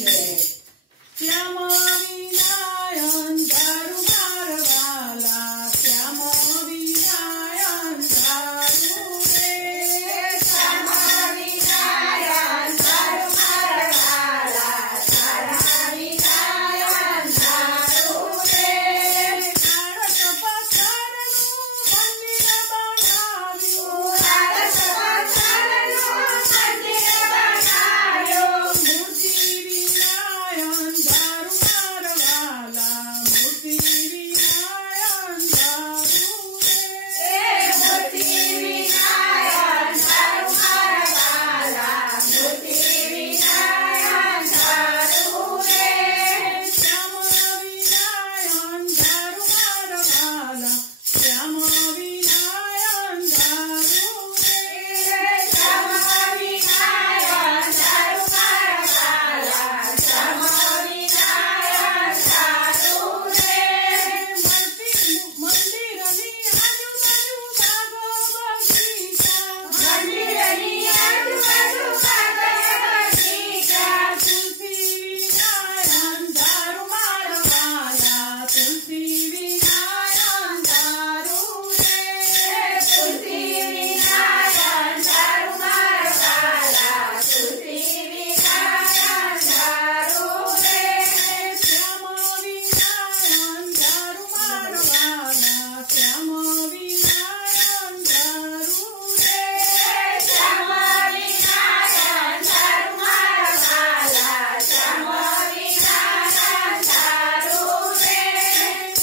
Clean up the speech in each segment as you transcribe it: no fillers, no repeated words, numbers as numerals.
जय। श्याम विनायन दारू मारवाला, श्याम विनायन दारू रे, श्याम विनायन दारू मारवाला, श्याम विनायन दारू रे। आड़स पत्थरનું મંદિર બનાવ્યું, આળસ પત્થરનું મંદિર બનાવ્યું, મૂર્તિ વિનાયન દારૂ મારવાલા, મૂર્તિ વિનાયન દારૂ રે, મૂર્તિ વિનાયન દારૂ મારવાલા, મૂર્તિ વિનાયન દારૂ રે, શ્યામ વિનાયન દારૂ મારવાલા, શ્યામ વિનાયન દારૂ રે, શ્યામ વિનાયન દારૂ મારવાલા, શ્યામ વિનાયન દારૂ રે। મંદિરની આજુબાજુ બાગો બગીચા, મંદિરની આજુબાજુ બાગો બગીચા, તુલસી વિનાયન દારૂ મારવાલા, તુલસી વિનાયન દારૂ રે, તુલસી વિનાયન દારૂ મારવાલા, તુલસી વિનાયન દારૂ રે, શ્યામ વિનાયન દારૂ મારવાલા, શ્યામ વિનાયન દારૂ રે, શ્યામ વિનાયન દારૂ મારવાલા, શ્યામ વિનાયન દારૂ રે।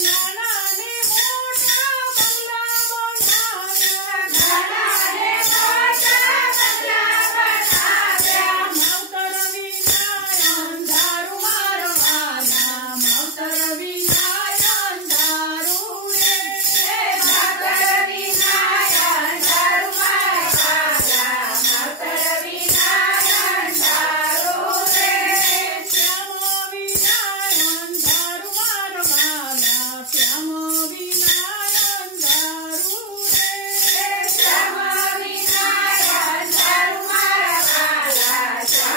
નાના ને મોટા બંગલા બનાવ્યા, નાના ને મોટા બંગલા બનાવ્યા, માવતર વિનાયન દારૂ મારવાલા, માવતર વિનાયન દારૂ રે, માવતર વિનાયન દારૂ મારવાલા, માવતર વિનાયન દારૂ રે, શ્યામ વિનાયન દારૂ મારવાલા, શ્યામ વિનાયન દારૂ રે, શ્યામ વિનાયન દારૂ મારવાલા, શ્યામ